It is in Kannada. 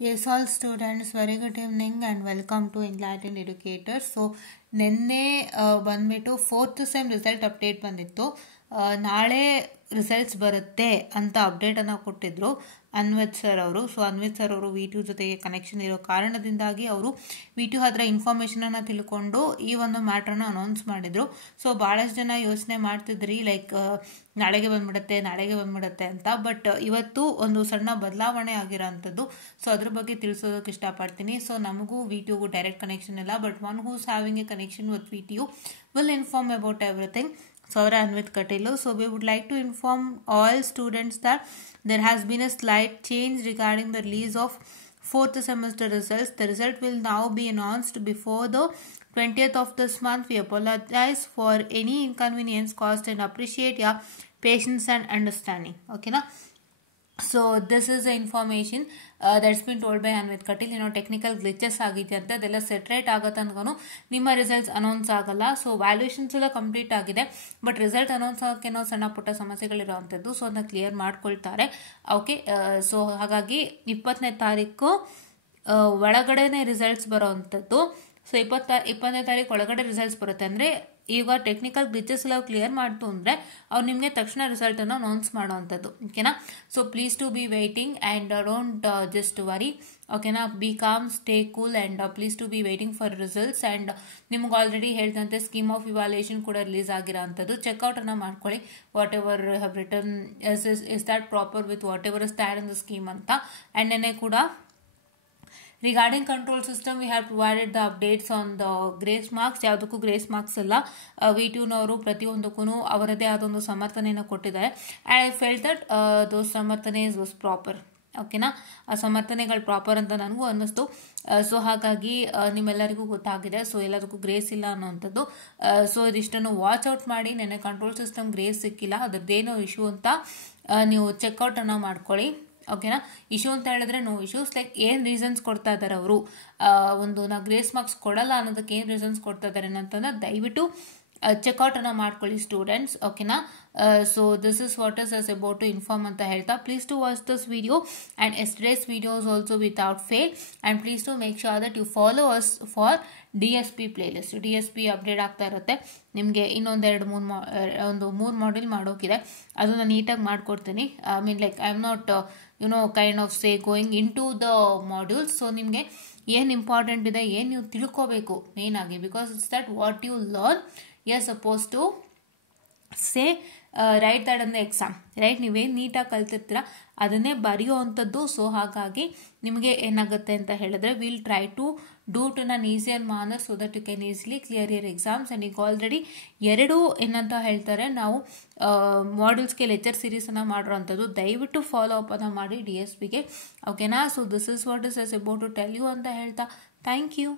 Yes, all students, very good evening and welcome to Enlightened Educators. So, ನಿನ್ನೆ ಬಂದ್ಬಿಟ್ಟು 4th ಸೆಮ್ ರಿಸಲ್ಟ್ ಅಪ್ಡೇಟ್ ಬಂದಿತ್ತು. ನಾಳೆ ರಿಸಲ್ಟ್ಸ್ ಬರುತ್ತೆ ಅಂತ ಅಪ್ಡೇಟನ್ನು ಕೊಟ್ಟಿದ್ರು ಅನ್ವಿತ್ ಸರ್ ಅವರು. ಸೊ ಅನ್ವಿತ್ ಸರ್ ಅವರು ವಿ2 ಜೊತೆಗೆ ಕನೆಕ್ಷನ್ ಇರೋ ಕಾರಣದಿಂದಾಗಿ ಅವರು ವಿ2 ಹತ್ರ ಇನ್ಫಾರ್ಮೇಷನನ್ನು ತಿಳ್ಕೊಂಡು ಈ ಒಂದು ಮ್ಯಾಟ್ರನ್ನ ಅನೌನ್ಸ್ ಮಾಡಿದರು. ಸೊ ಭಾಳಷ್ಟು ಜನ ಯೋಚನೆ ಮಾಡ್ತಿದ್ರಿ ಲೈಕ್ ನಾಳೆಗೆ ಬಂದ್ಬಿಡುತ್ತೆ ಅಂತ. ಬಟ್ ಇವತ್ತು ಒಂದು ಸಣ್ಣ ಬದಲಾವಣೆ ಆಗಿರೋಂಥದ್ದು. ಸೊ ಅದ್ರ ಬಗ್ಗೆ ತಿಳಿಸೋದಕ್ಕೆ ಇಷ್ಟಪಡ್ತೀನಿ. ಸೊ ನಮಗೂ ವಿ2ಗೂ ಡೈರೆಕ್ಟ್ ಕನೆಕ್ಷನ್ ಇಲ್ಲ, but one who's having a connection with VTU will inform about everything. So Anvit Katil. So we would like to inform all students that there has been a slight change regarding the release of 4th semester results. The result will now be announced before the 20th of this month. We apologize for any inconvenience caused and appreciate your patience and understanding. Okay na? So this is the information that's been told by Anvit Katil. Technical glitches ಆಗಿದೆ ಅಂತ, ಅದೆಲ್ಲ ಸೆಟ್ರೇಟ್ ಆಗತ್ತೆ ಅನ್ಕೊಂಡು ನಿಮ್ಮ ರಿಸಲ್ಟ್ಸ್ ಅನೌನ್ಸ್ ಆಗಲ್ಲ. ಸೊ ವ್ಯಾಲ್ಯೂಷನ್ಸ್ ಎಲ್ಲ ಕಂಪ್ಲೀಟ್ ಆಗಿದೆ, ಬಟ್ ರಿಸಲ್ಟ್ ಅನೌನ್ಸ್ ಆಗೋಕ್ಕೇನೋ ಸಣ್ಣ ಪುಟ್ಟ ಸಮಸ್ಯೆಗಳಿರೋವಂಥದ್ದು. ಸೊ ಅದನ್ನ ಕ್ಲಿಯರ್ ಮಾಡ್ಕೊಳ್ತಾರೆ. ಓಕೆ, ಸೊ ಹಾಗಾಗಿ 20ನೇ ತಾರೀಕು ಒಳಗಡೆನೆ ರಿಸಲ್ಟ್ಸ್ ಬರೋವಂಥದ್ದು. ಸೊ 20ನೇ ತಾರೀಕು ಒಳಗಡೆ ರಿಸಲ್ಟ್ಸ್ ಬರುತ್ತೆ ಅಂದರೆ ಈಗ ಟೆಕ್ನಿಕಲ್ ಗ್ಲಿಚಸ್ ಎಲ್ಲ ಕ್ಲಿಯರ್ ಮಾಡ್ತು ಅಂದರೆ ಅವ್ರು ನಿಮಗೆ ತಕ್ಷಣ ರಿಸಲ್ಟನ್ನು ಅನೌನ್ಸ್ ಮಾಡೋವಂಥದ್ದು. ಓಕೆನಾ? So please to be waiting and don't just worry. ಓಕೆನಾ? Be calm, stay cool and please to be waiting for results. And ನಿಮ್ಗೆ ಆಲ್ರೆಡಿ ಹೇಳಿದಂತೆ ಸ್ಕೀಮ್ ಆಫ್ ಇವಾಲ್ಯೂಯೇಷನ್ ಕೂಡ ರಿಲೀಸ್ ಆಗಿರೋ ಅಂಥದ್ದು. ಚೆಕ್ಔಟನ್ನು ಮಾಡ್ಕೊಳ್ಳಿ. Whatever have return is that proper with whatever is that in the scheme ಅಂತ. ಆ್ಯಂಡ್ ನೆನ್ನೆ ಕೂಡ regarding control system we have provided the updates on the grace marks. ಯಾವುದಕ್ಕೂ ಗ್ರೇಸ್ ಮಾರ್ಕ್ಸ್ ಎಲ್ಲ ವಿ2ನವರು ಪ್ರತಿಯೊಂದಕ್ಕೂ ಅವರದೇ ಆದೊಂದು ಸಮರ್ಥನೆಯನ್ನು ಕೊಟ್ಟಿದ್ದಾರೆ. And I felt that those ಸಮರ್ಥನೆಸ್ ವಾಸ್ ಪ್ರಾಪರ್. ಓಕೆನಾ? ಆ ಸಮರ್ಥನೆಗಳು ಪ್ರಾಪರ್ ಅಂತ ನನಗೂ ಅನ್ನಿಸ್ತು. ಸೊ ಹಾಗಾಗಿ ನಿಮ್ಮೆಲ್ಲರಿಗೂ ಗೊತ್ತಾಗಿದೆ. ಸೊ ಎಲ್ಲದಕ್ಕೂ ಗ್ರೇಸ್ ಇಲ್ಲ ಅನ್ನೋವಂಥದ್ದು. ಸೊ ಇದಿಷ್ಟನ್ನು ವಾಚ್ ಔಟ್ ಮಾಡಿ. ನೆನ್ನೆ ಕಂಟ್ರೋಲ್ ಸಿಸ್ಟಮ್ ಗ್ರೇಸ್ ಸಿಕ್ಕಿಲ್ಲ, ಅದ್ರದ್ದೇನೋ ಇಶ್ಯೂ ಅಂತ ನೀವು ಚೆಕ್ಔಟನ್ನು ಮಾಡ್ಕೊಳ್ಳಿ. ಓಕೆನಾ? ಇಶ್ಯೂ ಅಂತ ಹೇಳಿದ್ರೆ ನೋ ಇಶ್ಯೂಸ್, ಲೈಕ್ ಏನು ರೀಸನ್ಸ್ ಕೊಡ್ತಾ ಇದ್ದಾರೆ ಅವರು, ಒಂದು ನಾ ಗ್ರೇಸ್ ಮಾರ್ಕ್ಸ್ ಕೊಡಲ್ಲ ಅನ್ನೋದಕ್ಕೆ ಏನು ರೀಸನ್ಸ್ ಕೊಡ್ತಾ ಇದ್ದಾರೆ ಅಂತಂದ್ರೆ ದಯವಿಟ್ಟು ಚೆಕ್ಔಟನ್ನು ಮಾಡ್ಕೊಳ್ಳಿ ಸ್ಟೂಡೆಂಟ್ಸ್. ಓಕೆನಾ? So this is what is us about to inform ಅಂತ ಹೇಳ್ತಾ, please to watch this video and yesterday's videos also without fail. And please to make sure that you follow us for DSP playlist. DSP update ಆಗ್ತಾ ಇರುತ್ತೆ. ನಿಮಗೆ ಒಂದು ಮೂರು ಮಾಡ್ಯೂಲ್ ಮಾಡೋಕ್ಕಿದೆ, ಅದನ್ನು ನೀಟಾಗಿ ಮಾಡ್ಕೊಡ್ತೀನಿ. I mean like I am not kind of say going in to the modules. So ನಿಮಗೆ ಏನು ಇಂಪಾರ್ಟೆಂಟ್ ಇದೆ, ಏನು ನೀವು ತಿಳ್ಕೋಬೇಕು ಮೇನ್ ಆಗಿ, because it's that what you learn you are suppose to say right that on the exam. Right? ನೀವೇನು ನೀಟಾಗಿ ಕಲ್ತಿರ್ತೀರ ಅದನ್ನೇ ಬರೆಯೋ ಅಂಥದ್ದು. ಸೊ ಹಾಗಾಗಿ ನಿಮಗೆ ಏನಾಗುತ್ತೆ ಅಂತ ಹೇಳಿದ್ರೆ will try to do it in an easier manner so that you can easily clear your exams. And ಈಗ ಆಲ್ರೆಡಿ 2 ಏನಂತ ಹೇಳ್ತಾರೆ ನಾವು ಮಾಡ್ಯೂಲ್ಸ್ಗೆ ಲೆಕ್ಚರ್ ಸೀರೀಸನ್ನು ಮಾಡಿರೋವಂಥದ್ದು. ದಯವಿಟ್ಟು ಫಾಲೋ ಅಪ್ ಅನ್ನು ಮಾಡಿ DSPಗೆ. ಓಕೆನಾ? So this is what is us about to tell you ಅಂತ ಹೇಳ್ತಾ ಥ್ಯಾಂಕ್ ಯು.